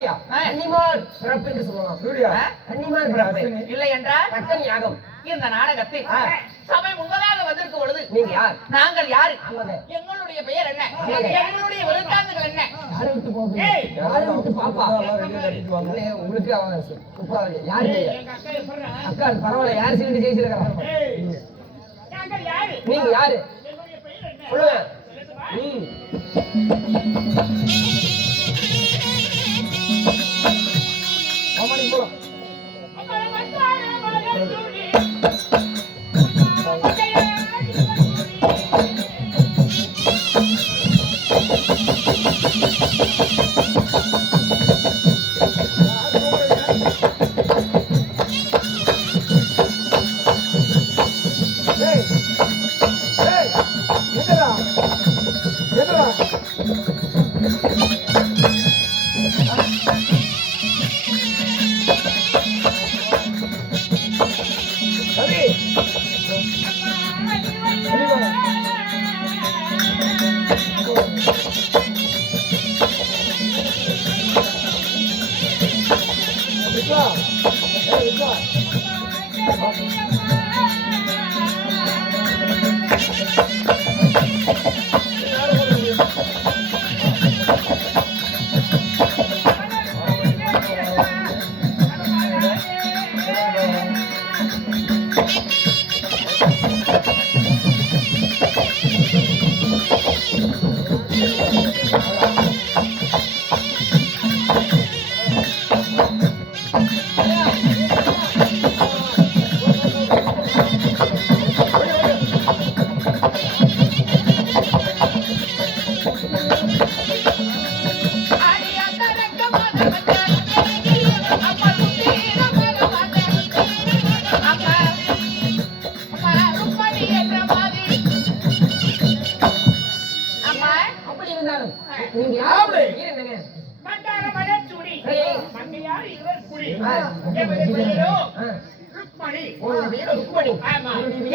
கன்னிமார் பிறப்பு என்று சொல்லலாம். சூர்யா கன்னிமார் பிறப்பு இல்லை என்றால் கட்டன் யாகம். இந்த நாடகத்தில் சபை முன்பதாக வந்திருக்கும் பொழுது நீங்க யார்? நாங்கள் யாரு? ஆமாங்க. எங்களுடைய பெயர் என்ன? எங்களுடைய விருத்தாந்தங்கள் என்ன? யாரை விட்டு போக? யாரை விட்டு பாப்பா? இல்ல, உங்களுக்கு அவன் கூப்பிடாது. யாரு நீங்க? அக்கா பரவாயில்ல. யாரு சீட்டு ஜெயிச்சிருக்கா? நீங்க யாரு சொல்லுங்க. போலாம்.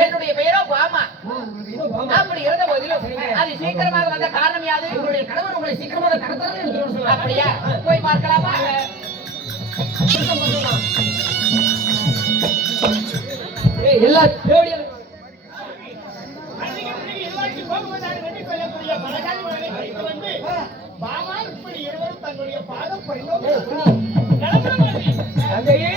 என்னுடைய பெயரோ பாமா. அப்படி இருந்த போதிலும் அது சீக்கிரமாக வந்த காரணம் யாது? உங்களுடைய கணவர் உங்களை சீக்கிரமாக கடத்தாரு. அப்படியா? போய் பார்க்கலாமா? எல்லா தந்தையே